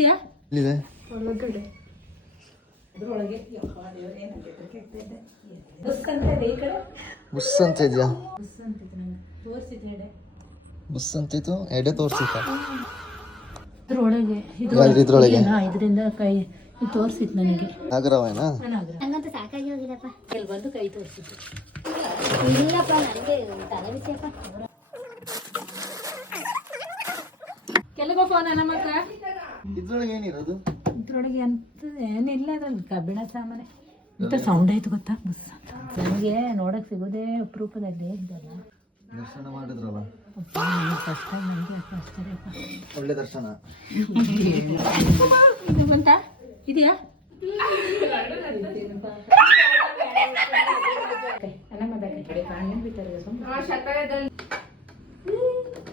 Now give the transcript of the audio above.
ಇದೆಯಾ ಇಲ್ಲಿದೆ ಒಳಗಡೆ ಅದ್ರೊಳಗೆ ಬಸ್ ಅಂತ ಇದೆ ಈ ಕಡೆ ಬುಸ್ ಅಂತ ಇದೆಯಾ ಬಸ್ ಅಂತಿತ್ತು ನಂಗೆ ತೋರಿಸಿದ್ದು ಎಡೆ ಬುಸ್ ಅಂತಿತ್ತು ಎಡೆ ತೋರಿಸಿತ ಇದ್ರೊಳಗೆ ಇದ್ರೊಳಗೆ ಇದರಿಂದ ಕೈ ತೋರಿಸಿತ್ತು ನನಗೆ ನಾಗರವೇನಾ ನಂಗಂತೂ ಸಾಕಾಗಿ ಹೋಗಿದಪ್ಪ. ಇಲ್ಲಿ ಬಂದು ಕೈ ತೋರಿಸಿತ್ತು. ಇಲ್ಲಪ್ಪ ನನಗೆ ತಲೆ ಬಿಸಿಯಪ್ಪ. ಕೆಲವು ಫೋನ್ ನಮ್ಮಕ್ಕ ಇದ್ರೊಳಗೆ ಏನಿರೋದು ಇದ್ರೊಳಗೆ ಅಂತ ಏನಿಲ್ಲ ಅದ್ರಲ್ಲಿ ಕಬ್ಬಿಣ ಸಾಮಾನೆ ಇಂಥ ಸೌಂಡ್ ಆಯ್ತು ಗೊತ್ತಾ ಬಸ್ ನನಗೆ ನೋಡಕ್ ಸಿಗೋದೇ ಅಪರೂಪದಲ್ಲಿ ಇದೆಲ್ಲ ದರ್ಶನ ಮಾಡಿದ್ರಲ್ಲ ಫಸ್ಟ್ ಟೈಮ್ ನನಗೆ ಆಶ್ಚರ್ಯಪ್ಪ. ಒಳ್ಳೆ ದರ್ಶನ ಇದು ಬಂತಾ ಇದೆಯಾ ಅಲ್ಲ ಮದ ಕಡೆ ಕಾಣ್ ಬಿಟ್ಟಾರೆ